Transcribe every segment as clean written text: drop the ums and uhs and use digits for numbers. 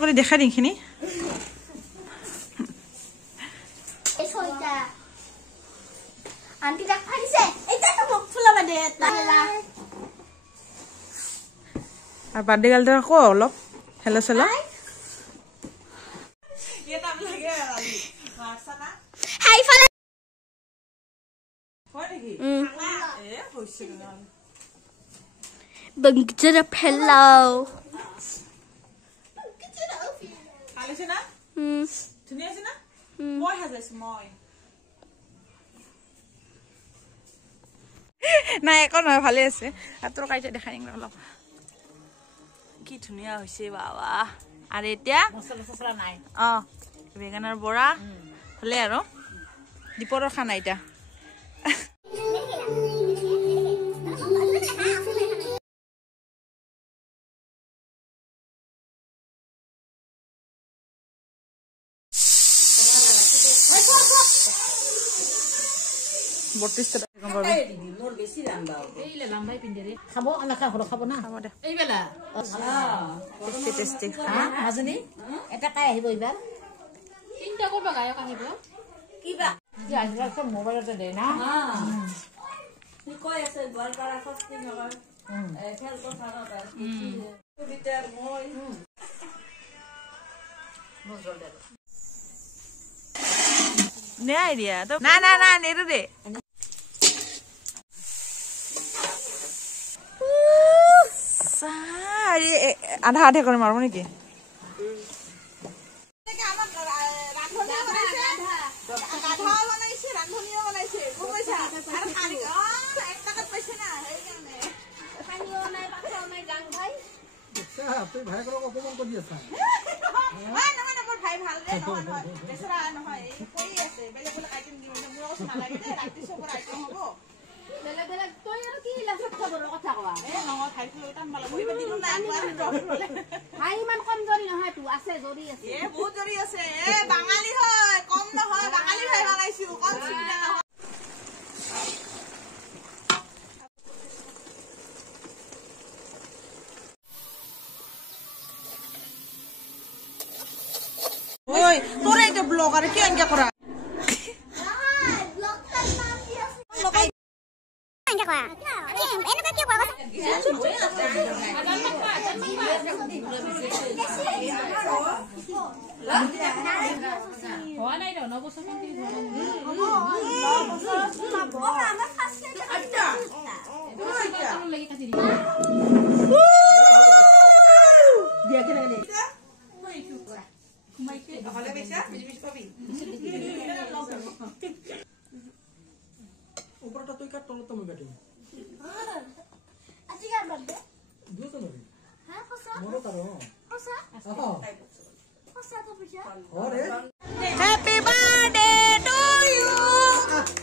কৰি দেখা দিখিনি আন্টি দেখ ফাইছে এটা তো মুখ ফুলাবা দে তাহলা আর বার্থডে গালটা কো অলপ হেলো সেলো এটা লাগে আলি মারছানা হাই ফালা হয় নাকি এ হইছে না বংজরা ফেলাও খালিছে না ধুনিয়া আছে না মই হাজাইছ মই না একো নহয় ভালে আছে আর তোর কাইটা দেখাই নিং অলপ কি ধুনিয়া হইছে বাবা আর এটা মছলা নাই বেগানার বড়া হলে আর দীপর খানা এটা নাই দিয়া না না না নেরু দে আধা আধা করে মারবো নাকি তোরা এটা ব্লগার কি আজ্ঞা করা উপরটা তুই কাট তলত তুমি কাটি আজি কার বার্থডে দুটো নবি হ্যাঁ হসা মনো করো হসা হসা তো বুঝা আরে happy birthday to you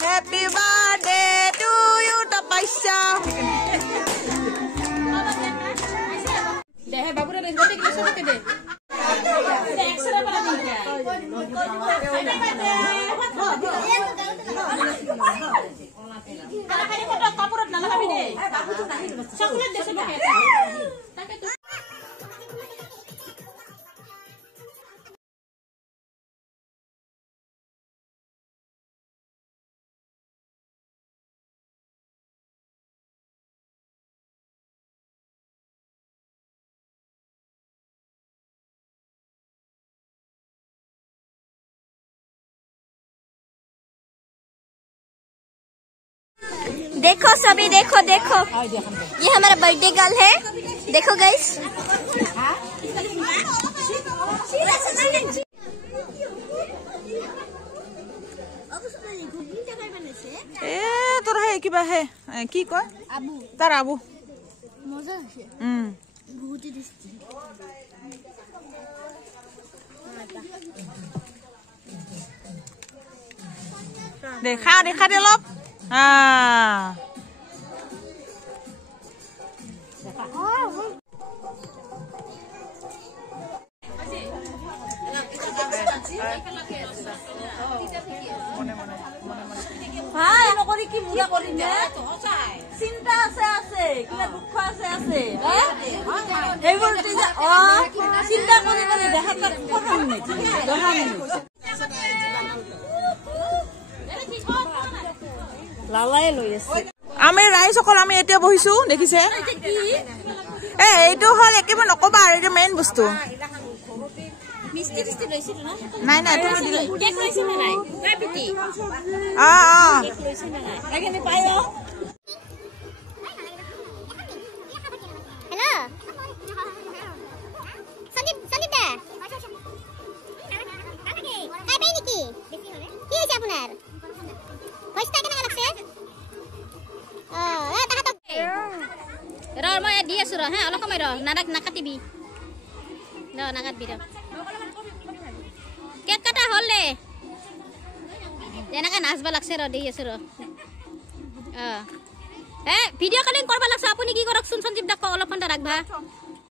happy birthday to you Tapasya দেহে বাবুরে বেশ বটি গেছে সবকে দে এক্সট্রা para দিটা কালাকারি ফটো কাপড়ত না লাগাবি দে চকলেট দে সবকে তাকে তো देखो सभी देखो देखो ये हमारा बर्थडे गर्ल है देखो गाइस এ তোর হে কিবা হে কি কয় আবু তার আবু মজা আছে বহুত টেস্টি দেখা দেখা দে অলপ ভাই নকৰি কি মুৰা কৰি দে চিন্তা আছে আছে কিবা দুখ আছে আছে এইবোৰ চিন্তা কৰি মানে দেখা লালাই লৈ আছে আমি ৰাইজসকল আমি এতিয়া বহিছো দেখিছে এইটো হল একেবাৰে নকবা আৰু এইটো মেইন বস্তু মিষ্টি টিষ্টি লৈছিলো না নাই নাই তুমি দিলে কেক লৈছিলো নাই নাই পিটি কেক লৈছিলো নাই এখানে পায়ো হ্যালো সন্দীপ দা খাই পাই নেকি কি হইছে আপনার পয়সা কেন লাগছে তাহাতক ৰ মই দি আছো ৰ হ্যাঁ অলপ সময় ৰ নাকাটিবি নাকাটবি ৰ কেক কাটা হলে এনেকে নাচবা লাগছে ৰ দি আছো ৰ ভিডিঅ' কলিং কৰবা লাগছে আপুনি কি কৰকচোন সঞ্জীৱ দাক অলপ ঘণ্টা ৰাখবা